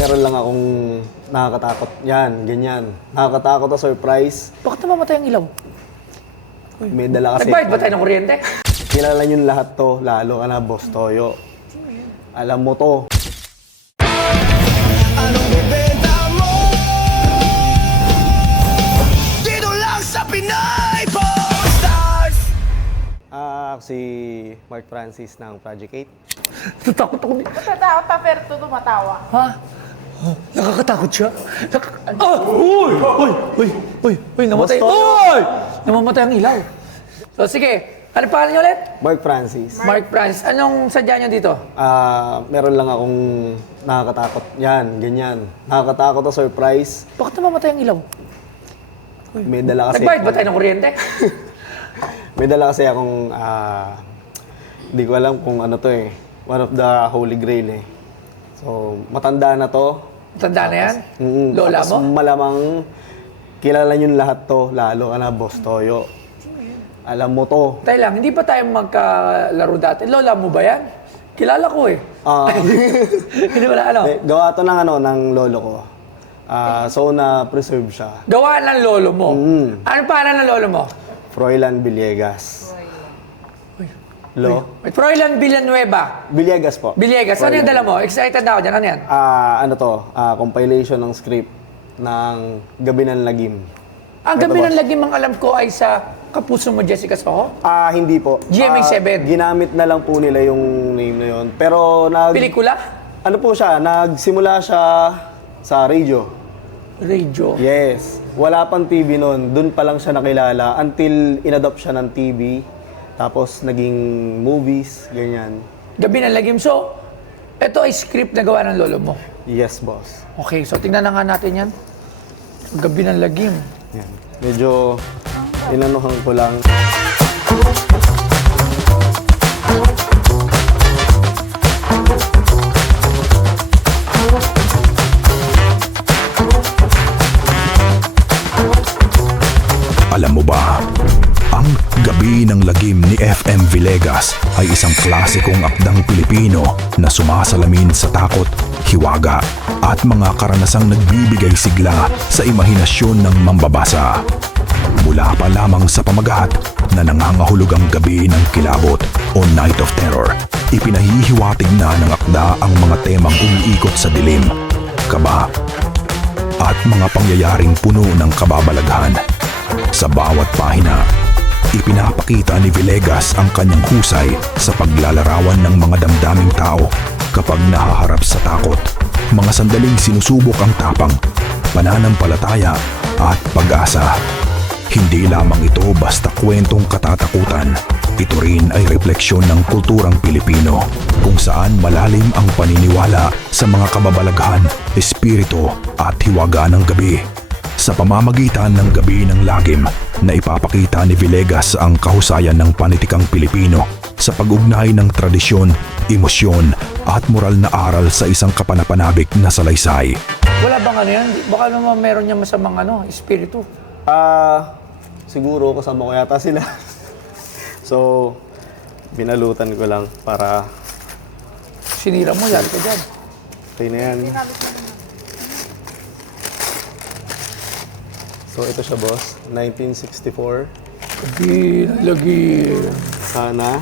Meron lang akong nakakatakot. Yan, ganyan. Nakakatakot na surprise. Bakit namamatay ang ilaw? May dala kasi. Nagbayad ba tayo ng kuryente? Kilala nyo lahat to, lalo ka na, Boss Toyo. Alam mo to. Anong ibenta mo? Dito lang sa Pinay Stars! Si Mark Francis ng Project 8. Natakot ako. Natatakot pa pero tumatawa. Ha? Oh, nakakatakot siya? Uy! Uy! Namatay. Boss Toyo. Uy! Namamatay ang ilaw. So sige, ano pangalan niyo ulit? Mark Francis. Mark Francis. Anong sadya niyo dito? Meron lang akong nakakatakot. Yan, ganyan. Nakakatakot na surprise. Bakit namamatay ang ilaw? May dala kasi. Nagbayad ba tayo ng kuryente? May dala kasi akong, hindi ko alam kung ano to eh. One of the Holy Grail eh. So, matanda na to. Tanda na yan? Lola Tapos mo? malamang kilala nyo lahat to, lalo ka na, Boss Toyo. Alam mo to. Tayo lang, hindi pa tayo magkalaro dati. Lola mo ba yan? Kilala ko eh. Hindi wala ano. Gawa to ng lolo ko. So, na-preserve siya. Gawa ng lolo mo. Ano pangalan ng lolo mo? Froilan Villegas. Lo? Froilan Villanueva. Villegas po. Villegas. Ano yung dala mo? Excited na ako dyan. Ano yan? Compilation ng script ng Gabi ng Lagim. Ang Gabi ng Lagim ang alam ko ay sa kapuso mo, Jessica Soho? Hindi po. GMA7. Ginamit na lang po nila yung name na yun. Pero Pelikula? ano po siya, nagsimula siya sa radio. Radio. Yes. Wala pang TV noon. Doon pa lang siya nakilala until inadopt siya ng TV. Tapos naging movies, ganyan. Gabi ng Lagim. So, ito ay script na gawa ng lolo mo. Yes, boss. Okay, so tingnan na nga natin yan. Gabi ng Lagim. Yan. Medyo inanuhan ko lang. Alam mo ba, ang Gabi ng Lagim ni FM Villegas ay isang klasikong akdang Pilipino na sumasalamin sa takot, hiwaga at mga karanasang nagbibigay sigla sa imahinasyon ng mambabasa. Mula pa lamang sa pamagat na nangangahulugang gabi ng kilabot o Night of Terror, ipinahihiwatig na ng akda ang mga temang umiikot sa dilim, kaba at mga pangyayaring puno ng kababalaghan. Sa bawat pahina, ipinapakita ni Villegas ang kanyang husay sa paglalarawan ng mga damdaming tao kapag nahaharap sa takot, mga sandaling sinusubok ang tapang, pananampalataya at pag-asa. Hindi lamang ito basta kwentong katatakutan, ito rin ay refleksyon ng kulturang Pilipino kung saan malalim ang paniniwala sa mga kababalaghan, espiritu at hiwaga ng gabi. Sa pamamagitan ng Gabi ng Lagim na ipapakita ni Villegas ang kahusayan ng panitikang Pilipino sa pag-ugnay ng tradisyon, emosyon at moral na aral sa isang kapanapanabik na salaysay. Wala bang ano yan? Baka naman meron niya masamang espiritu. Siguro kasama ko yata sila. So, binalutan ko lang para Sinira mo, yari ka dyan. okay na yan. So, ito siya, boss. 1964. Gabi ng Lagim. Sana.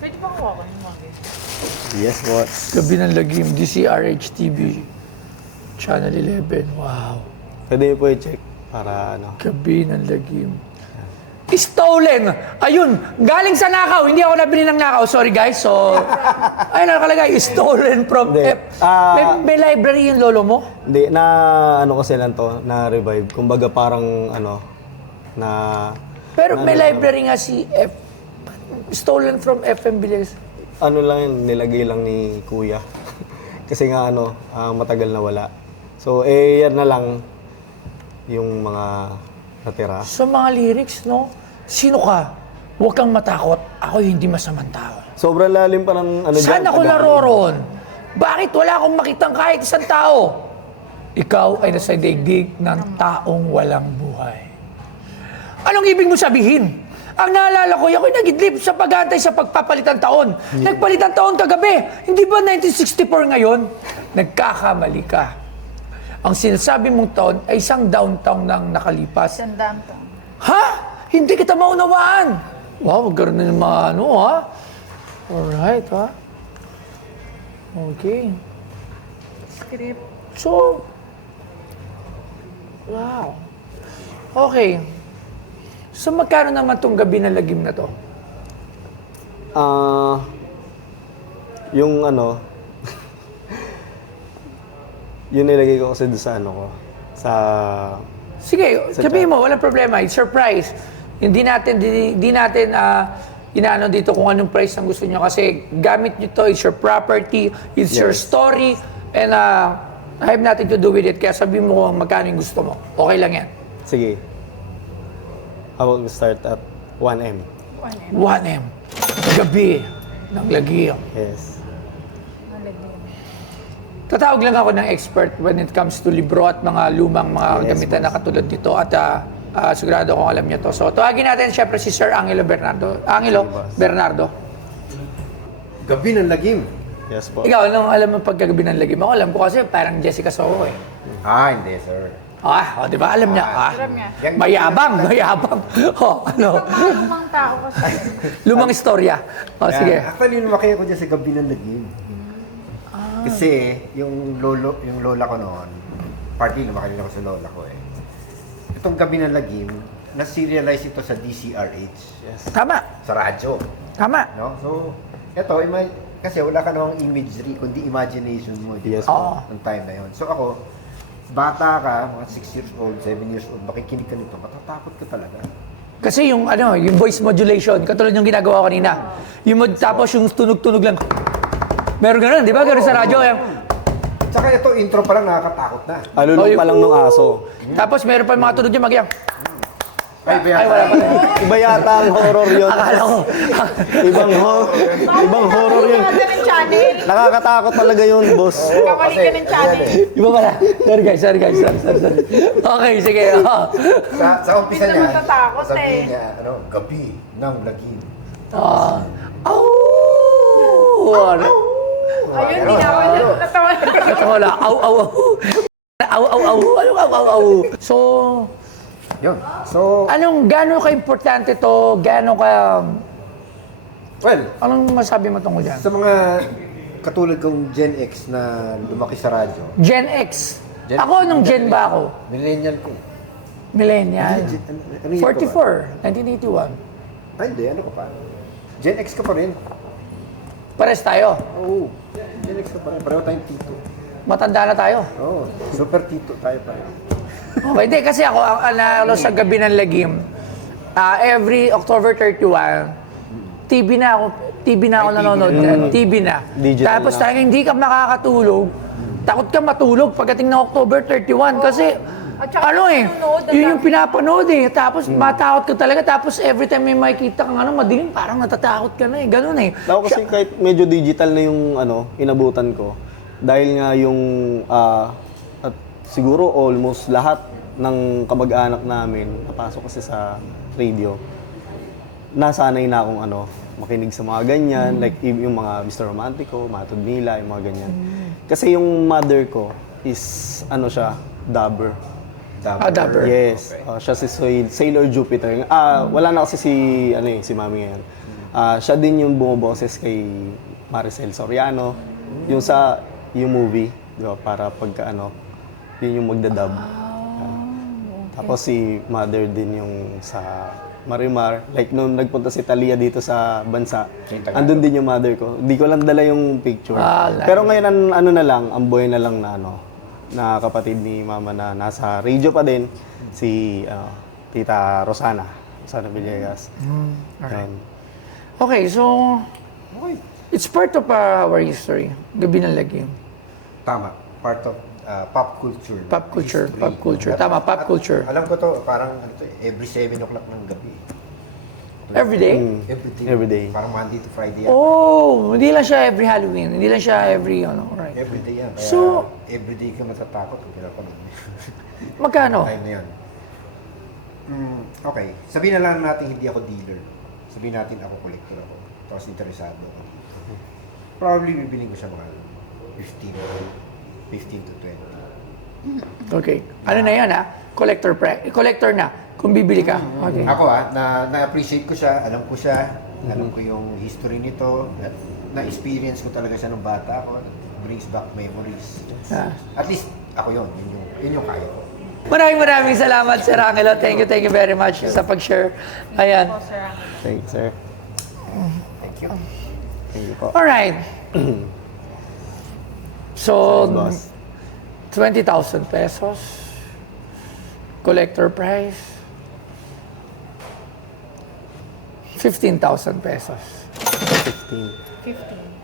Pwede ba kuha ko ng mga Yes, boss. Gabi ng Lagim, DCRH TV. Channel 11. Wow. Pwede niyo po i-check para ano. Gabi ng Lagim. Stolen! Ayun! Galing sa nakaw! Hindi ako nabili ng nakaw. Sorry guys. So, ayun nakalagay. Stolen from Hindi. F. May library yung lolo mo? Hindi, ano kasi lang to, na-revive. Kumbaga parang na... Pero may library nga si F. Stolen from FM Villegas. Ano lang yun, nilagay lang ni Kuya. Kasi nga matagal na wala. So, yan na lang yung mga natira. Sa mga lyrics, no? Sino ka? Huwag kang matakot. Ako hindi masamang tao. Sobrang lalim pa ng Saan ako Tagalog. naroroon? Bakit wala akong makitang kahit isang tao? Ikaw ay nasa daigdig ng taong walang buhay. Anong ibig mo sabihin? Ang naalala ko, ako'y nagidlip sa pag-aantay sa pagpapalitan taon. Nagpalitan taon kagabi. Hindi ba 1964 ngayon? Nagkakamali ka. Ang sinasabi mong taon ay isang downtown nang nakalipas. Sandaan to. Ha? Hindi kita maunawaan. Wow, magkaroon na ng mga ano, ha? Alright, ha? Okay. Script. So, wow. Okay. So, magkano naman tong gabi na lagim na to? Yung ano, yun nilagay ko kasi doon sa ano ko. Sa... Sige, sabihin mo, walang problema. It's surprise. Hindi natin inaano dito kung anong price ang gusto nyo kasi gamit nyo to, it's your property, it's your Yes. story, and I have nothing to do with it. Kaya sabihin mo kung magkano yung gusto mo. Okay lang yan. Sige. I will start at 1M. 1M. Gabi ng lagim. Yes. Tatawag lang ako ng expert when it comes to libro at mga lumang mga Yes, gamitan na katulad nito at sigurado kong alam niyo to. So, tawagin natin siyempre si Sir Angelo Bernardo. Angelo Sige, boss. Bernardo. Gabi ng lagim. Yes po. Ikaw, anong alam mo pagkagabi ng lagim? Ako alam ko kasi parang Jessica Soho eh. Hindi, sir. Di ba? Alam niya. Alam niya. Mayabang. Ano? Lumang tao kasi. Lumang istorya. Sige. Actually, lumaki ako dyan sa gabi ng lagim. Kasi, yung lola ko noon, partly lumaki rin ako sa lola ko eh. Itong gabi ng lagim, na-serialize ito sa DCRH, Tama. sa radyo. Tama. No? So, ito, kasi wala ka namang imagery, kundi imagination mo. Di ba? Yes, Oo. Ang time na yun. So ako, bata ka, mga 6 years old, 7 years old, makikinig ka nito, matatakot ka talaga. Kasi yung yung voice modulation, katulad yung ginagawa ko kanina. Tapos yung tunog-tunog lang. Meron ganun, di ba? Ganun sa radyo. Tsaka ito, intro pa lang nakakatakot na. Alulong pa lang ng aso. Tapos meron pa yung mga tunog niya magyang. Ay, Ay, wala pa. Iba yata ang horror yun. Akala ko. Ibang horror yun. Kamali ka ng channel. Nakakatakot talaga yun, boss. Kamali ka ng channel. Iba pala. Sorry guys. Okay, sige. Sa umpisa Hindi naman niya, tatakot sabihin eh. niya, gabi ng lagim. Ayun, di naman natawa. Ito wala. Au. So, Yun. So, gano'n ka-importante to? well, Anong masabi mo tungkol dyan? sa mga katulad kong Gen X na lumaki sa radyo, Gen X. Gen- Ako, anong gen ba ako? millennial ko. Millennial. Ano year ko ba? 44, 1981. Ay, hindi. Ano ka pa? Gen X ka pa rin. Pares tayo. Oo. Gen X ka pa rin. Pareho tayong tito. Matanda na tayo. Oo. Super tito tayo pa rin. Okay, hindi. Kasi ako, ang nanalo sa gabi ng lagim, every October 31, TV na ako nanonood. TV na. Digital Tapos na. talagang hindi ka makakatulog. Takot ka matulog pagdating ng October 31 kasi At saka pinapanood, ang yun yung dami. pinapanood eh. Tapos matakot ka talaga. Tapos every time may makikita kang madilim, parang natatakot ka na eh. Ganun eh. Ako kasi kahit medyo digital na yung inabutan ko, dahil nga yung at siguro almost lahat ng kamag-anak namin napasok kasi sa radio. Nasanay na akong makinig sa mga ganyan, like yung mga Mr. Romantico, Matod Nila, yung mga ganyan. Kasi yung mother ko is siya, dubber. Dapper. Yes. Siya si Sailor Jupiter. Wala na kasi si Mami ngayon. Siya din yung bumoboses kay Maricel Soriano. Yung movie, di ba? Para pagka yun yung magdadub. Tapos si Mother din yung sa Marimar. Like nung nagpunta si Talia dito sa bansa, andun din yung mother ko. Hindi ko lang dala yung picture. Pero ngayon ang boy na lang na kapatid ni Mama na nasa radio pa din, si Tita Rosana Villegas. Yan. Okay, so it's part of our history. Gabi ng lagim. Tama. Part of pop culture. Pop culture, History. pop culture. Tama, pop culture. Alam ko to, parang every 7 o'clock ng gabi. Every day? Every day. Parang Monday to Friday yan. Oh, hindi lang siya every Halloween. Hindi lang siya every right. Every day yan. Kaya So- every day ka matatakot kung pinapanood mo. Magkano? Time na yan. Okay, sabihin na lang natin hindi ako dealer. Sabihin natin ako collector ako. Tapos interesado ako. Probably bibiling ko siya mga 15 to 20. Okay. Ano na yan, ha? Collector na. Kung bibili ka. Okay. Ako na-appreciate ko siya, alam ko siya, alam ko yung history nito, na-experience ko talaga siya nung bata ako. Brings back memories. At least ako yun yung kaya ko. Maraming salamat, Sir Angelo. Thank you very much sa pag-share. Ayan. Thank you, sir. Thank you. Thank you po. Alright. So, Boss. 20,000 pesos. Collector price. 15,000 pesos.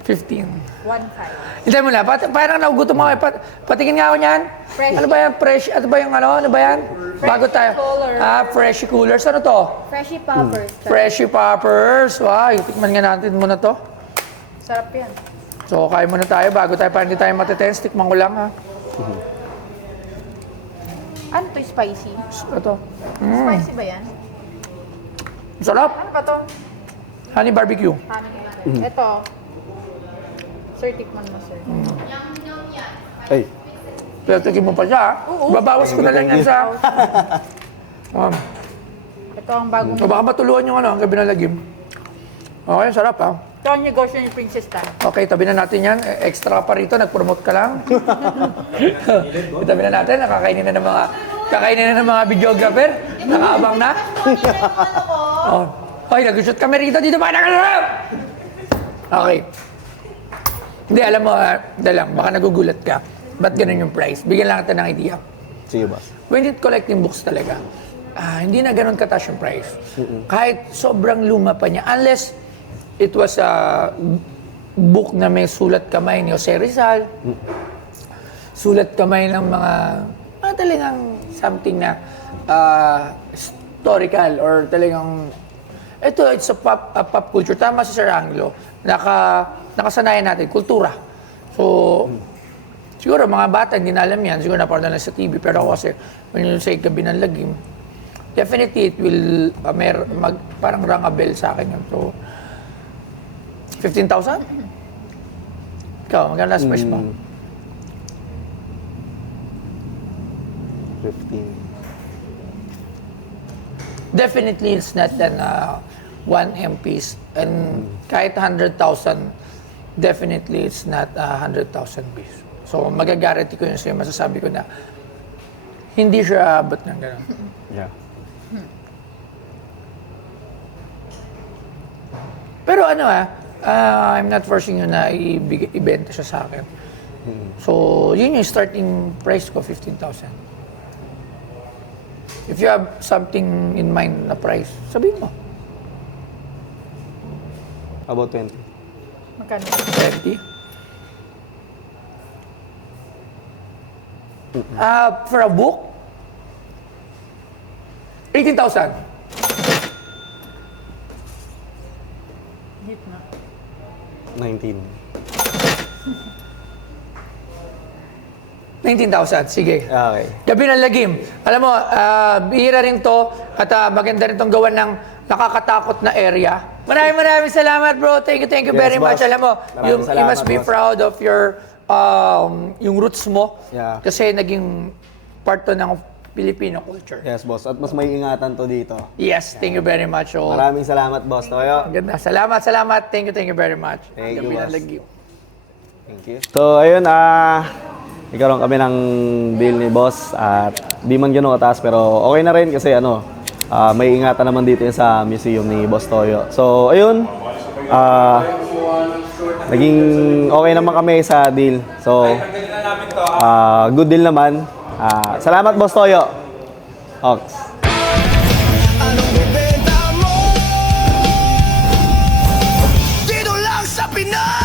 15. 1.5. Hindi mo na, parang nagugutom ako. Patingin nga ako niyan. Fresh. Ano ba yan? Fresh? Ano ba yung ano? Ano ba yan? Bago tayo. Cooler. Freshy coolers. Ano to? Freshy poppers. Freshy poppers. Wow, tikman nga natin muna to. Sarap yan. So, kain muna tayo bago tayo, para hindi tayo matitest. Tikman ko lang, ha. Ano to, spicy? Ito. Spicy ba yan? Sarap. Ano ba to? Honey barbecue. Honey. Ito. Sir, tikman mo, sir. Ay, Pero tikim mo pa siya, ha. Babawas ko na lang yan sa... Ito ang bagong... So, baka matuluan yung ano, ang gabi na lagim. Okay, sarap, ha. Ito ang negosyo ni Princess Tan. Okay, tabi na natin yan. Extra pa rito, nag-promote ka lang. Tabi na natin, kakainin na ng mga videographer. Nakaabang na. Oh. Hoy, nag-shoot kami rito. Dito ba nakalarap? Okay. Hindi, alam mo, lang, baka nagugulat ka. Ba't ganun yung price? Bigyan lang natin ng idea. sige, boss. When you collecting books talaga, hindi na ganun kataas yung price. Kahit sobrang luma pa niya, unless it was a book na may sulat kamay ni Jose Rizal, sulat kamay ng mga talagang something na historical or talagang it's a pop culture. Tama si Sir Angelo, nakasanayan natin, kultura. So, siguro mga bata hindi na alam yan, siguro napanood na lang sa TV, pero ako kasi when you say Gabi ng Lagim, definitely it will parang rang a bell sa akin yun. So, 15,000? Ikaw, magkano last price mo? 15. Definitely it's not than 1 MPs. And kahit 100,000, definitely it's not 100,000 piece. So magagaranti ko yun sa'yo, masasabi ko na hindi siya abot ng gano'n. Yeah. Pero ano I'm not forcing you na ibenta siya sa akin. So yun yung starting price ko, 15,000. If you have something in mind na price, sabihin mo. About 20. Magkano? 20. For a book, 18,000. Hit na. 19. 19,000, sige. Okay. Gabi ng Lagim. Alam mo, bihira rin to at maganda rin tong gawan ng nakakatakot na area. Maraming salamat, bro. Thank you Yes, very much. boss. Alam mo, you Maraming must be salamat, boss. proud of your yung roots mo. Yeah. Kasi naging part to ng Filipino culture. Yes, boss. At mas may ingatan to dito. Yes, thank you very much. So, Maraming salamat, boss Toyo. ganda. Salamat. Thank you very much. Thank you, Gabi ng boss. Lagim. Thank you. So, ayun, nagkaroon kami ng deal ni boss at di man gano'ng kataas pero okay na rin kasi may ingatan naman dito yun sa museum ni Boss Toyo. So, ayun, naging okay naman kami sa deal. So, good deal naman. Salamat, Boss Toyo. Ox. Anong bibenta mo? Dito lang sa Pinas